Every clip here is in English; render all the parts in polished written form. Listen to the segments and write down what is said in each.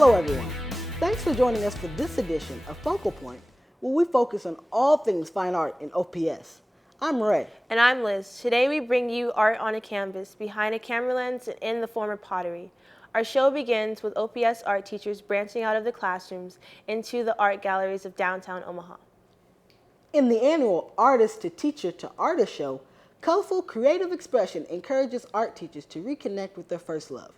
Hello everyone. Thanks for joining us for this edition of Focal Point, where we focus on all things fine art in OPS. I'm Ray. And I'm Liz. Today we bring you art on a canvas, behind a camera lens, and in the form of pottery. Our show begins with OPS art teachers branching out of the classrooms into the art galleries of downtown Omaha. In the annual Artist to Teacher to Artist show, colorful creative expression encourages art teachers to reconnect with their first love.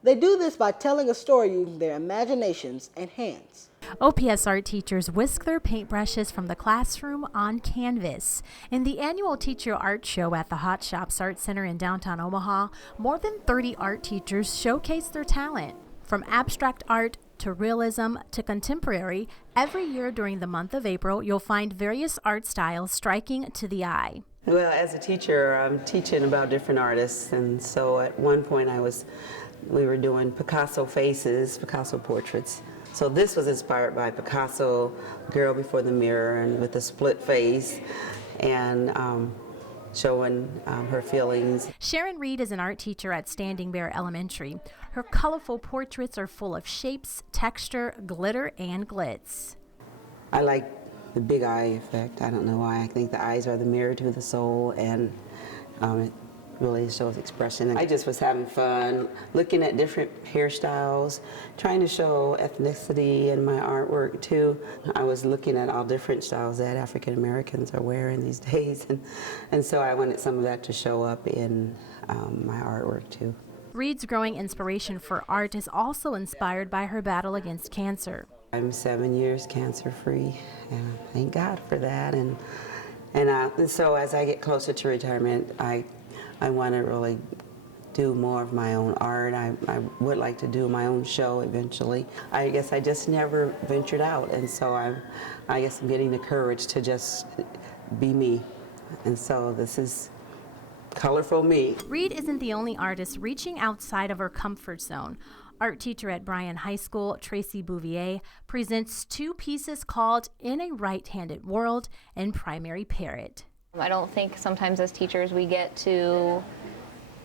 They do this by telling a story using their imaginations and hands. OPS art teachers whisk their paintbrushes from the classroom on canvas. In the annual Teacher Art Show at the Hot Shops Art Center in downtown Omaha, more than 30 art teachers showcase their talent. From abstract art to realism to contemporary, every year during the month of April, you'll find various art styles striking to the eye. Well, as a teacher, I'm teaching about different artists, and so at one point we were doing Picasso faces, Picasso portraits. So this was inspired by Picasso, Girl Before the Mirror, and with a split face, and showing her feelings. Sharon Reed is an art teacher at Standing Bear Elementary. Her colorful portraits are full of shapes, texture, glitter, and glitz. I like the big eye effect. I don't know why. I think the eyes are the mirror to the soul, and it really shows expression. I just was having fun looking at different hairstyles, trying to show ethnicity in my artwork too. I was looking at all different styles that African Americans are wearing these days, and so I wanted some of that to show up in my artwork too. Reed's growing inspiration for art is also inspired by her battle against cancer. I'm 7 years cancer-free, and thank God for that. And so as I get closer to retirement, I want to really do more of my own art. I would like to do my own show eventually. I guess I just never ventured out, and so I guess I'm getting the courage to just be me. And so this is colorful me. Reed isn't the only artist reaching outside of her comfort zone. Art teacher at Bryan High School, Tracy Bouvier, presents two pieces called In a Right-Handed World and Primary Parrot. I don't think sometimes as teachers we get to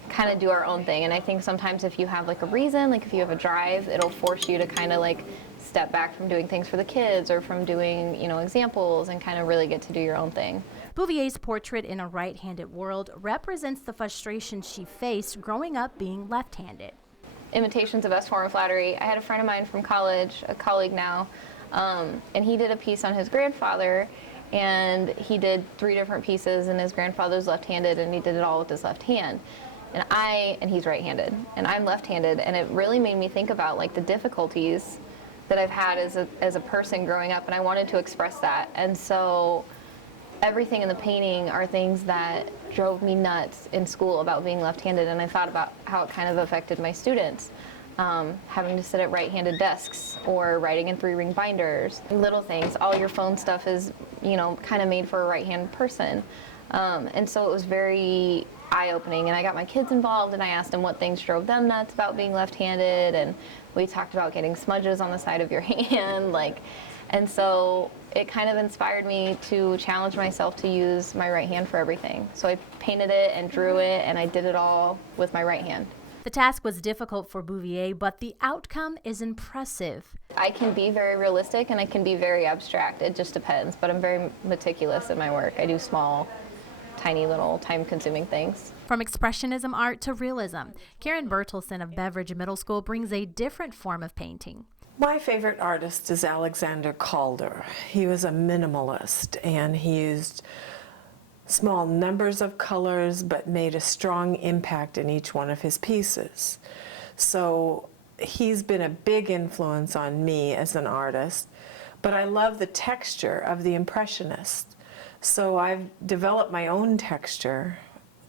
kind of do our own thing, and I think sometimes if you have like a reason, like if you have a drive, it'll force you to kind of like step back from doing things for the kids or from doing, examples, and kind of really get to do your own thing. Bouvier's portrait In a Right-Handed World represents the frustration she faced growing up being left-handed. Imitations of best form of flattery. I had a friend of mine from college, a colleague now, and he did a piece on his grandfather, and he did 3 different pieces, and his grandfather's left-handed, and he did it all with his left hand. And he's right-handed, and I'm left-handed, and it really made me think about like the difficulties that I've had as a person growing up, and I wanted to express that. And so everything in the painting are things that drove me nuts in school about being left-handed, and I thought about how it kind of affected my students. Having to sit at right-handed desks or writing in 3-ring binders. Little things, all your phone stuff is, kind of made for a right-handed person. And so it was very eye-opening, and I got my kids involved, and I asked them what things drove them nuts about being left-handed, and we talked about getting smudges on the side of your hand, and so it kind of inspired me to challenge myself to use my right hand for everything. So I painted it and drew it, and I did it all with my right hand. The task was difficult for Bouvier, but the outcome is impressive. I can be very realistic and I can be very abstract. It just depends, but I'm very meticulous in my work. I do small, tiny little time-consuming things. From expressionism art to realism, Karen Bertelsen of Beveridge Middle School brings a different form of painting. My favorite artist is Alexander Calder. He was a minimalist, and he used small numbers of colors but made a strong impact in each one of his pieces. So he's been a big influence on me as an artist, but I love the texture of the Impressionists. So I've developed my own texture,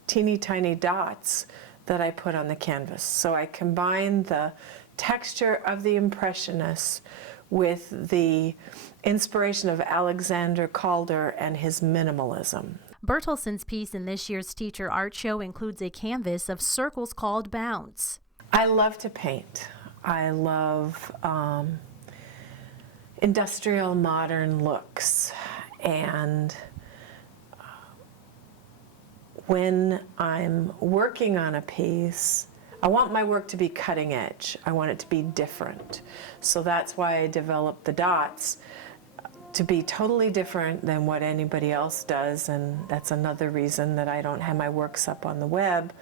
teeny tiny dots that I put on the canvas. So I combine the texture of the Impressionists with the inspiration of Alexander Calder and his minimalism. Bertelsen's piece in this year's Teacher Art Show includes a canvas of circles called bounds. I love to paint. I love industrial modern looks, and when I'm working on a piece, I want my work to be cutting edge. I want it to be different. So that's why I developed the dots to be totally different than what anybody else does, and that's another reason that I don't have my works up on the web,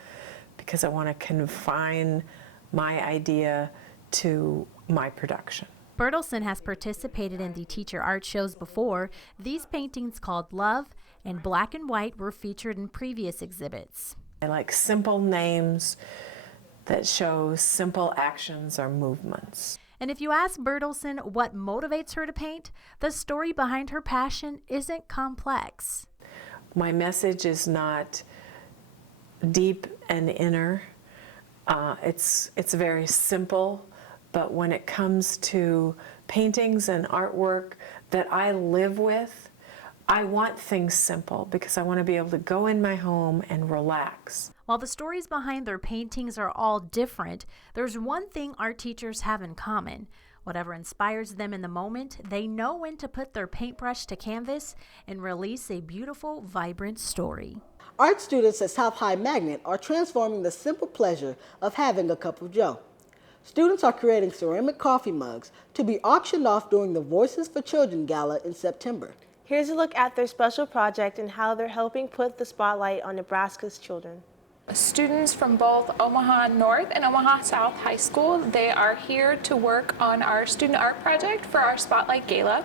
because I want to confine my idea to my production. Bertelsen has participated in the teacher art shows before. These paintings called Love and Black and White were featured in previous exhibits. I like simple names that show simple actions or movements. And if you ask Bertelsen what motivates her to paint, the story behind her passion isn't complex. My message is not deep and inner. It's very simple, but when it comes to paintings and artwork that I live with, I want things simple because I want to be able to go in my home and relax. While the stories behind their paintings are all different, there's one thing art teachers have in common. Whatever inspires them in the moment, they know when to put their paintbrush to canvas and release a beautiful, vibrant story. Art students at South High Magnet are transforming the simple pleasure of having a cup of joe. Students are creating ceramic coffee mugs to be auctioned off during the Voices for Children Gala in September. Here's a look at their special project and how they're helping put the spotlight on Nebraska's children. Students from both Omaha North and Omaha South High School, they are here to work on our student art project for our Spotlight Gala.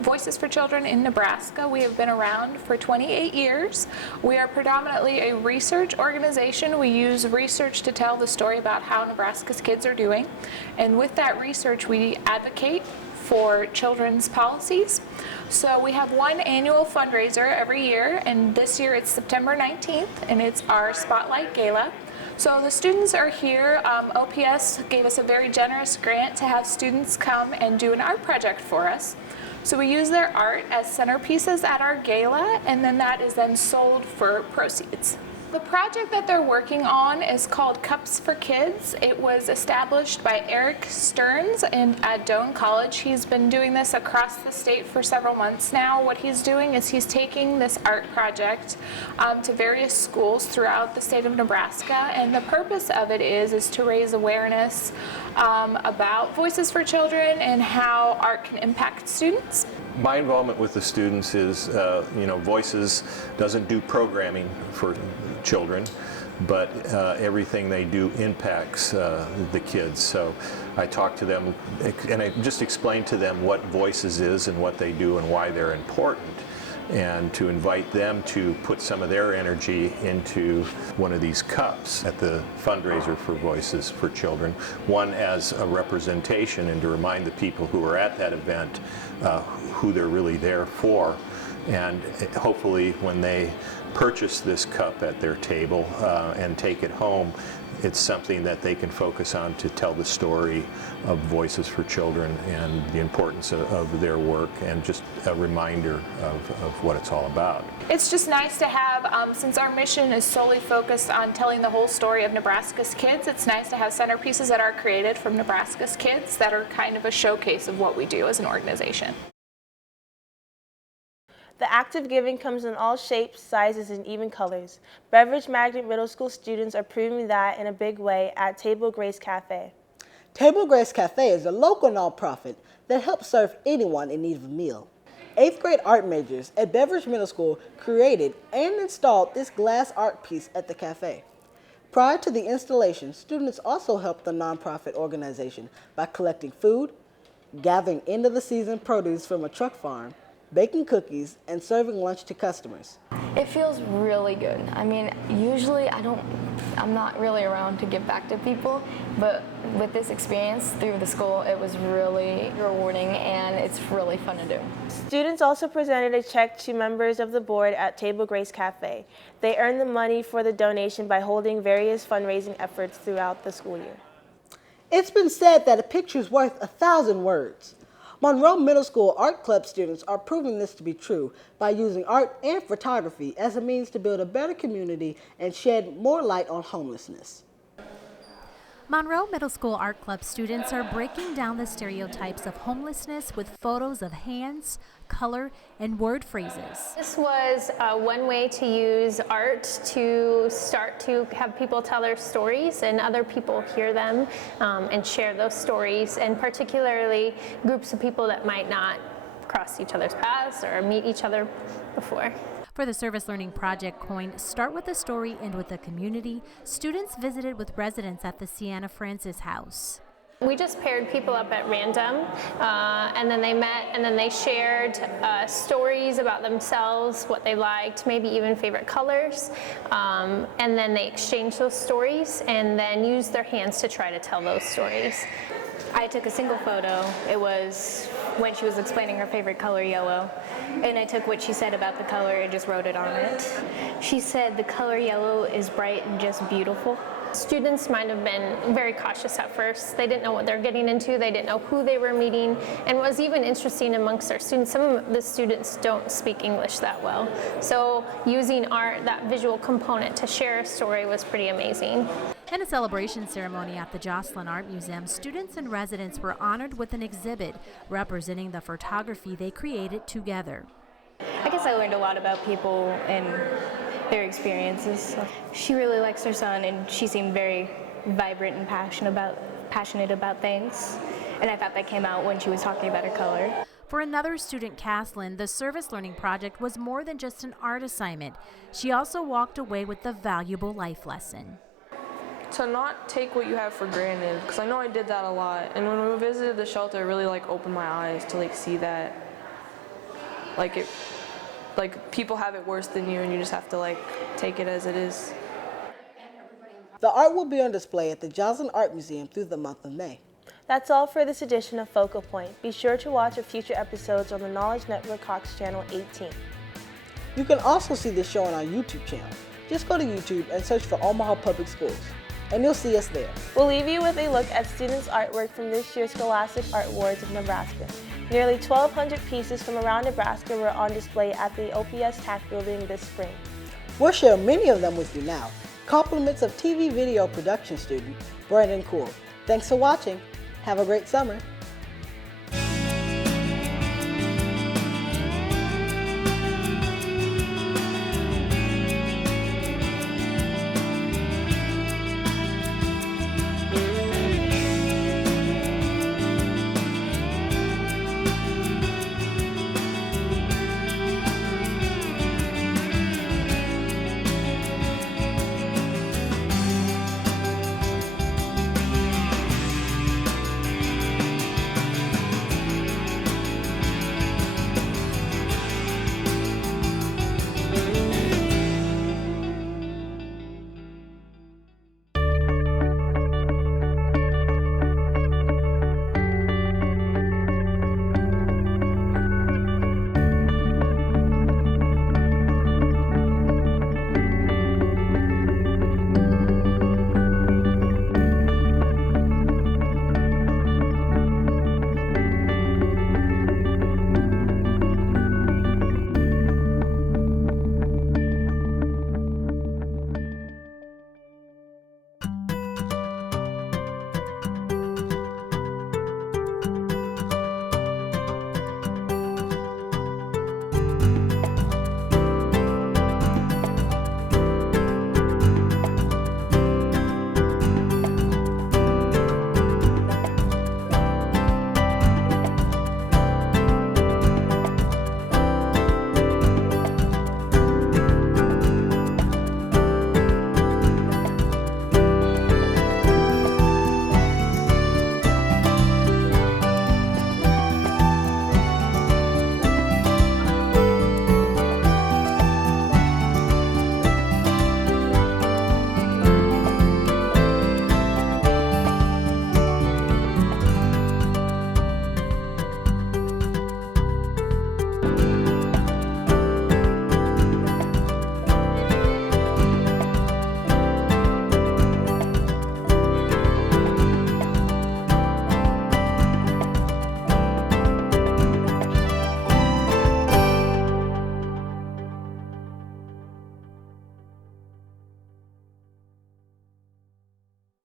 Voices for Children in Nebraska, we have been around for 28 years. We are predominantly a research organization. We use research to tell the story about how Nebraska's kids are doing. And with that research, we advocate for children's policies. So we have one annual fundraiser every year, and this year it's September 19th, and it's our Spotlight Gala. So the students are here. OPS gave us a very generous grant to have students come and do an art project for us. So we use their art as centerpieces at our gala, and then that is then sold for proceeds. The project that they're working on is called Cups for Kids. It was established by Eric Stearns at Doane College. He's been doing this across the state for several months now. What he's doing is he's taking this art project to various schools throughout the state of Nebraska, and the purpose of it is to raise awareness about Voices for Children and how art can impact students. My involvement with the students is, Voices doesn't do programming for children, but everything they do impacts the kids. So I talk to them and I just explain to them what Voices is and what they do and why they're important, and to invite them to put some of their energy into one of these cups at the fundraiser for Voices for Children, one as a representation and to remind the people who are at that event who they're really there for, and hopefully when they purchase this cup at their table and take it home, it's something that they can focus on to tell the story of Voices for Children and the importance of their work, and just a reminder of what it's all about. It's just nice to have, since our mission is solely focused on telling the whole story of Nebraska's kids, it's nice to have centerpieces that are created from Nebraska's kids that are kind of a showcase of what we do as an organization. The act of giving comes in all shapes, sizes, and even colors. Beverage Magnet Middle School students are proving that in a big way at Table Grace Cafe. Table Grace Cafe is a local nonprofit that helps serve anyone in need of a meal. 8th grade art majors at Beverage Middle School created and installed this glass art piece at the cafe. Prior to the installation, students also helped the nonprofit organization by collecting food, gathering end-of-the-season produce from a truck farm, baking cookies, and serving lunch to customers. It feels really good. I mean, usually I'm not really around to give back to people, but with this experience through the school, it was really rewarding and it's really fun to do. Students also presented a check to members of the board at Table Grace Cafe. They earned the money for the donation by holding various fundraising efforts throughout the school year. It's been said that a picture's worth 1,000 words. Monroe Middle School Art Club students are proving this to be true by using art and photography as a means to build a better community and shed more light on homelessness. Monroe Middle School Art Club students are breaking down the stereotypes of homelessness with photos of hands, color, and word phrases. This was one way to use art to start to have people tell their stories and other people hear them and share those stories, and particularly groups of people that might not cross each other's paths or meet each other before. For the service learning project coined Start with a Story, End with a Community, students visited with residents at the Sienna Francis House. We just paired people up at random, and then they met, and then they shared stories about themselves, what they liked, maybe even favorite colors, and then they exchanged those stories and then used their hands to try to tell those stories. I took a single photo. It was when she was explaining her favorite color, yellow, and I took what she said about the color and just wrote it on it. She said the color yellow is bright and just beautiful. Students might have been very cautious at first. They didn't know what they're getting into. They didn't know who they were meeting. And what was even interesting amongst our students, some of the students don't speak English that well. So using art, that visual component to share a story was pretty amazing. In a celebration ceremony at the Joslyn Art Museum, students and residents were honored with an exhibit representing the photography they created together. I guess I learned a lot about people and their experiences. She really likes her son, and she seemed very vibrant and passionate about things. And I thought that came out when she was talking about her color. For another student, Kaitlyn, the service learning project was more than just an art assignment. She also walked away with a valuable life lesson. To not take what you have for granted, because I know I did that a lot. And when we visited the shelter, it really opened my eyes to see that people have it worse than you, and you just have to take it as it is. The art will be on display at the Joslyn Art Museum through the month of May. That's all for this edition of Focal Point. Be sure to watch our future episodes on the Knowledge Network Cox Channel 18. You can also see this show on our YouTube channel. Just go to YouTube and search for Omaha Public Schools, and you'll see us there. We'll leave you with a look at students' artwork from this year's Scholastic Art Awards of Nebraska. Nearly 1,200 pieces from around Nebraska were on display at the OPS TAC building this spring. We'll share many of them with you now. Compliments of TV video production student Brandon Cool. Thanks for watching. Have a great summer.